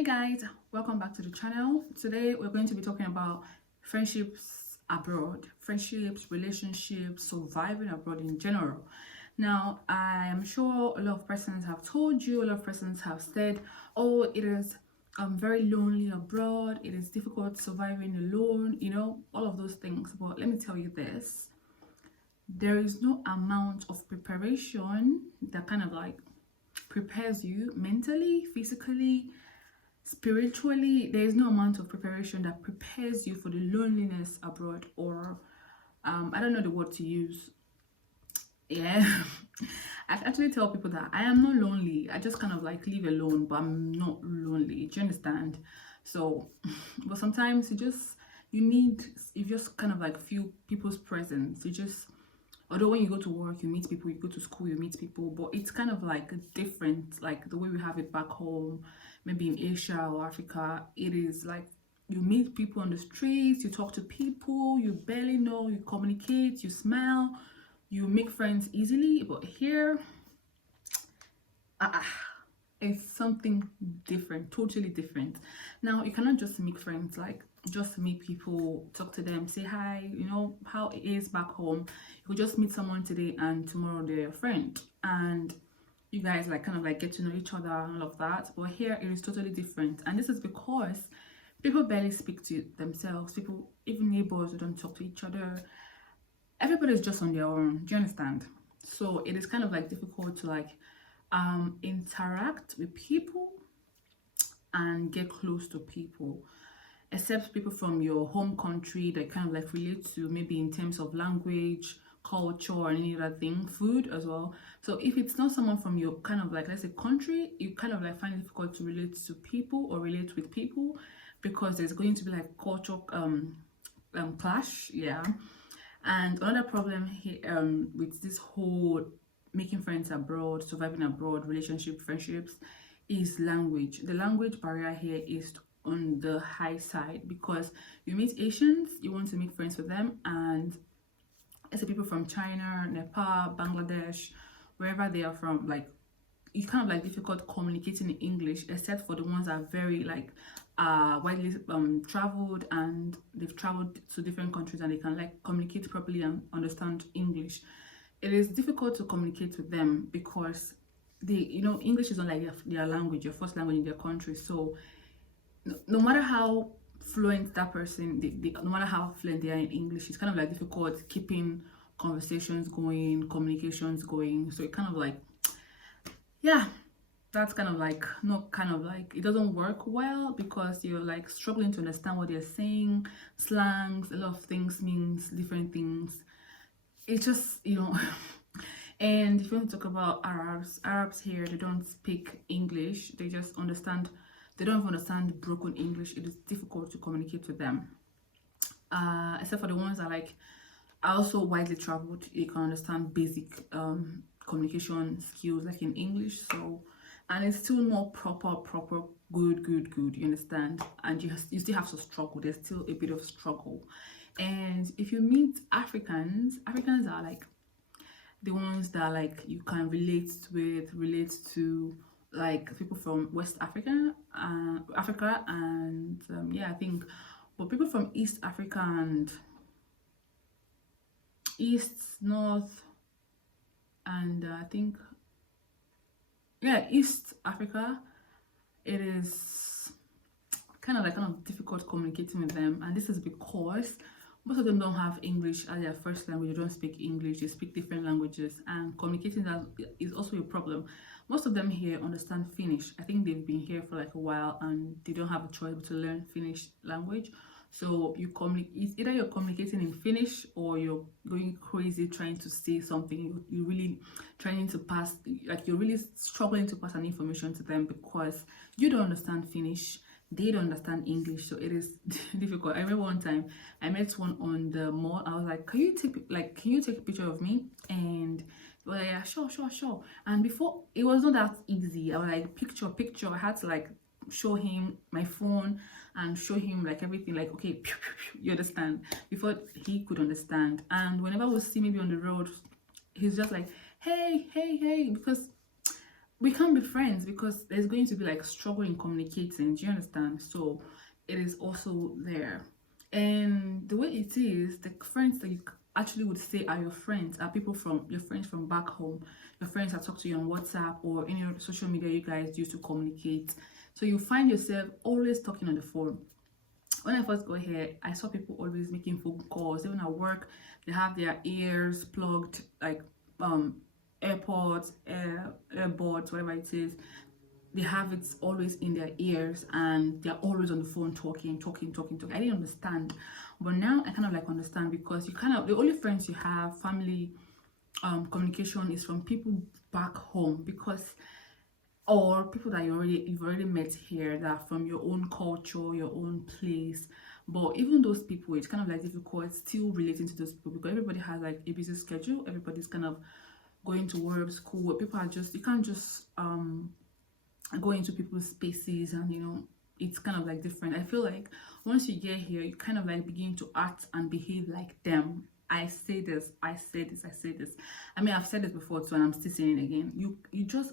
Hey guys, welcome back to the channel. Today we're going to be talking about friendships abroad, friendships, relationships, surviving abroad in general. Now, I am sure a lot of persons have told you, a lot of persons have said, oh, it is very lonely abroad, it is difficult surviving alone, all of those things. But let me tell you this, there is no amount of preparation that kind of like prepares you mentally, physically, spiritually. There is no amount of preparation that prepares you for the loneliness abroad, or I don't know the word to use. Yeah. I actually tell people that I am not lonely, I just kind of like live alone, but I'm not lonely. Do you understand? So but sometimes you just kind of like feel people's presence. You just, although when you go to work you meet people, you go to school you meet people, but it's kind of like different, like the way we have it back home, maybe in Asia or Africa. It is like you meet people on the streets, you talk to people you barely know, you communicate, you smile, you make friends easily. But here, uh, it's something different, totally different. Now you cannot just make friends, like just meet people, talk to them, say hi, how it is back home. You could just meet someone today and tomorrow they're your friend, and you guys like kind of like get to know each other and all of that. But here it is totally different, and this is because people barely speak to themselves. People, even neighbors, who don't talk to each other. Everybody's just on their own. Do you understand? So it is kind of like difficult to like interact with people and get close to people, except people from your home country that kind of like relate to, maybe in terms of language, culture, or any other thing, food as well. So if it's not someone from your kind of like, let's say, country, you kind of like find it difficult to relate to people or relate with people, because there's going to be like cultural clash. Yeah. And another problem here with this whole making friends abroad, surviving abroad, relationship, friendships, is language. The language barrier here is on the high side, because you meet Asians, you want to make friends with them, and as people from China, Nepal, Bangladesh, wherever they are from, like it's kind of like difficult communicating in English, except for the ones that are very like widely traveled, and they've traveled to different countries and they can like communicate properly and understand English. It is difficult to communicate with them because they, English is not like their language, your first language in their country. So no matter how fluent that person, no matter how fluent they are in English, it's kind of like difficult keeping conversations going, communications going. So it kind of like, yeah, that's kind of like, not kind of like, it doesn't work well, because you're like struggling to understand what they're saying. Slangs, a lot of things means different things. It's just, and if you want to talk about Arabs here, they don't speak English, they just understand, they don't even understand broken English. It is difficult to communicate with them, except for the ones that like are also widely traveled. You can understand basic communication skills like in English. So, and it's still more proper, good, you understand? And you still have to struggle. There's still a bit of struggle. And if you meet Africans are like the ones that like you can relate to, like people from West Africa, and yeah, I think, but people from East Africa and East, North, and I think, yeah, East Africa, it is kind of difficult communicating with them. And this is because most of them don't have English as their first language. They don't speak English, they speak different languages, and communicating that is also a problem. Most of them here understand Finnish. I think they've been here for like a while and they don't have a choice but to learn Finnish language. So it's either you're communicating in Finnish or you're going crazy trying to say something. You're really trying to pass, like you're really struggling to pass an information to them because you don't understand Finnish, they don't understand English. So it is difficult. I remember one time I met one on the mall. I was like, can you take a picture of me? And well, yeah, sure. And before, it was not that easy. I was like, picture. I had to like show him my phone and show him like everything, like, okay, you understand, before he could understand. And whenever we see maybe on the road, he's just like, hey, because we can't be friends because there's going to be like struggle in communicating. Do you understand? So it is also there. And the way it is, the friends that you actually would say are your friends are people from your friends from back home, your friends that talk to you on WhatsApp or any other social media you guys use to communicate. So you find yourself always talking on the phone. When I first got here, I saw people always making phone calls. Even at work, they have their ears plugged, like um AirPods, earbuds, whatever it is. They have it always in their ears and they're always on the phone talking. I didn't understand. But now I kind of like understand because you kind of the only friends you have, family communication is from people back home because or people that you've already met here that are from your own culture, your own place. But even those people, it's kind of like difficult still relating to those people because everybody has like a busy schedule. Everybody's kind of going to work, school, where people are just you can't just go into people's spaces and it's kind of like different. I feel like once you get here, you kind of like begin to act and behave like them. I say this, I say this, I say this. I mean, I've said it before too, and I'm still saying it again. You just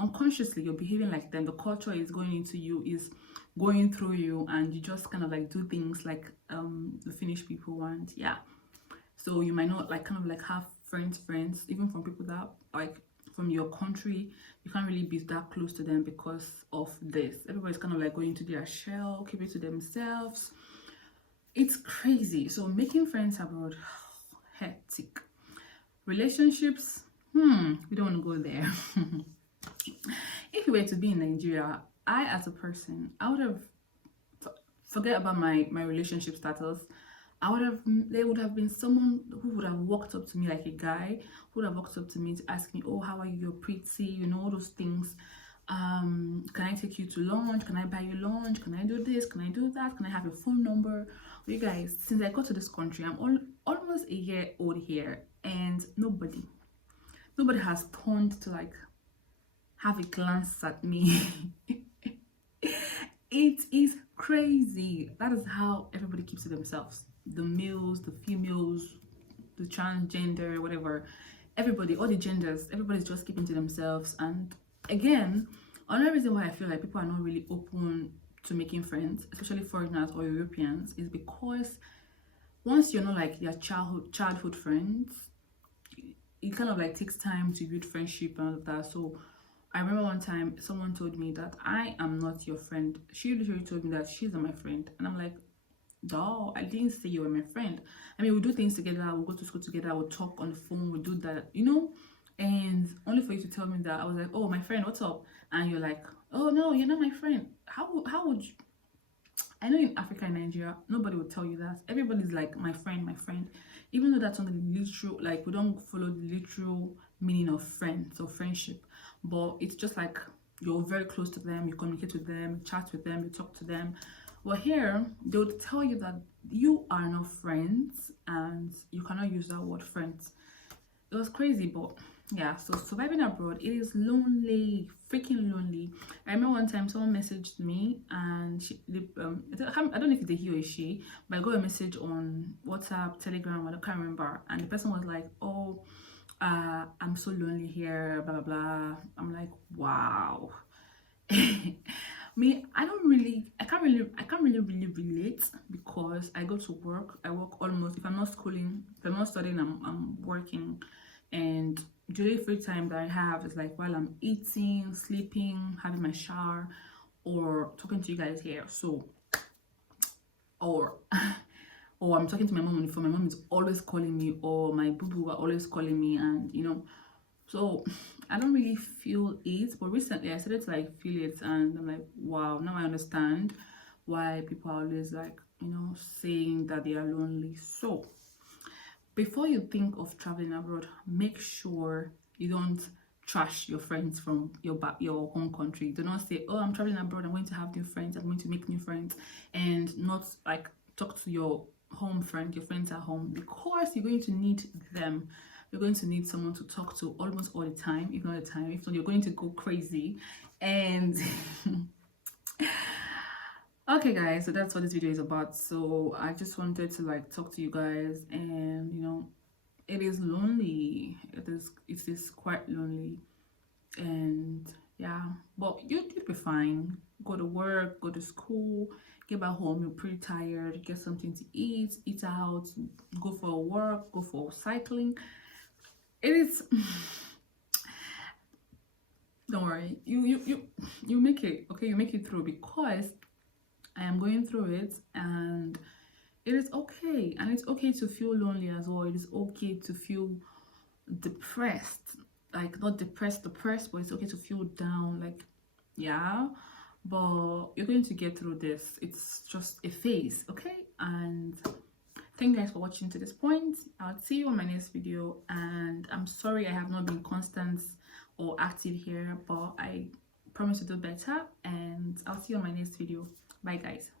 unconsciously you're behaving like them. The culture is going into you, is going through you, and you just kind of like do things like the Finnish people want. Yeah. So you might not like kind of like have friends, even from people that like from your country. You can't really be that close to them because of this. Everybody's kind of like going to their shell, keep it to themselves. It's crazy. So making friends abroad, hectic. Relationships, we don't want to go there. If you were to be in Nigeria, I as a person, I would have forget about my relationship status. There would have been someone who would have walked up to me like a guy who would have walked up to me to ask me, oh, how are you? You're pretty, all those things. Can I take you to lunch? Can I buy you lunch? Can I do this? Can I do that? Can I have your phone number? Well, you guys, since I got to this country, I'm almost a year old here, and nobody has turned to like have a glance at me. It is crazy. That is how everybody keeps to themselves. The males, the females, the transgender, whatever. Everybody, all the genders, everybody's just keeping to themselves. And again, another reason why I feel like people are not really open to making friends, especially foreigners or Europeans, is because once you're not like their childhood friends, it kind of like takes time to build friendship and all of that. So I remember one time someone told me that I am not your friend. She literally told me that she's not my friend. And I'm like, no, I didn't say you were my friend. I mean, we do things together, we'll go to school together, we'll talk on the phone, we'll do that, and only for you to tell me that. I was like, oh, my friend, what's up? And you're like, oh no, you're not my friend. How would you? I know in Africa and Nigeria, nobody would tell you that. Everybody's like, my friend, even though that's not the literal, like we don't follow the literal meaning of friends or friendship, but it's just like you're very close to them, you communicate with them, you chat with them, you talk to them. Well, here they would tell you that you are not friends and you cannot use that word friends. It was crazy, but yeah. So surviving abroad, it is lonely, freaking lonely. I remember one time someone messaged me and I don't know if it's a he or a she, but I got a message on WhatsApp, Telegram, I can't remember, and the person was like, oh, I'm so lonely here, blah blah blah. I'm like, wow. Me, I can't really relate because I go to work. I work almost, if I'm not schooling, if I'm not studying, I'm working. And the only free time that I have is like while I'm eating, sleeping, having my shower, or talking to you guys here. So, or or I'm talking to my mom on the phone. My mom is always calling me, or my boo-boo are always calling me, and so I don't really feel it. But recently I started to like feel it, and I'm like, wow, now I understand why people are always like, saying that they are lonely. So before you think of traveling abroad, make sure you don't trash your friends from your home country. Do not say, oh, I'm traveling abroad, I'm going to have new friends, I'm going to make new friends, and not like talk to your home friend, your friends at home, because you're going to need them. You're going to need someone to talk to almost all the time, if not the time. If not, you're going to go crazy. And okay guys, so that's what this video is about. So I just wanted to like talk to you guys, and it is lonely. It is quite lonely. And yeah, but you'd be fine. Go to work, go to school, get back home, you're pretty tired, get something to eat out, go for a walk, go for cycling. It is don't worry, you make it, okay, you make it through, because I am going through it, and it is okay. And it's okay to feel lonely as well. It is okay to feel depressed, like not depressed, but it's okay to feel down, like, yeah, but you're going to get through this. It's just a phase, okay? And thank you guys for watching to this point. I'll see you on my next video, and I'm sorry I have not been constant or active here, but I promise to do better, and I'll see you on my next video. Bye guys.